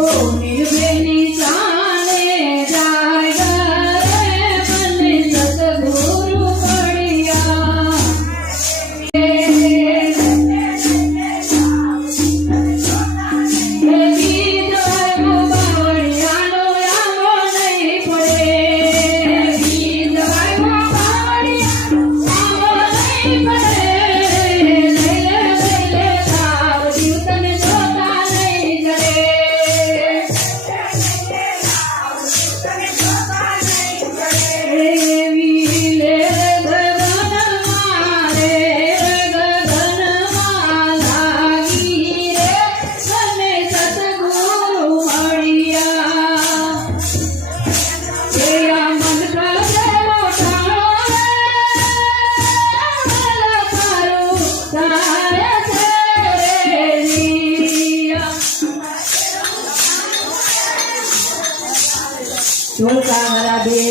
Oh. চোখা হারাবে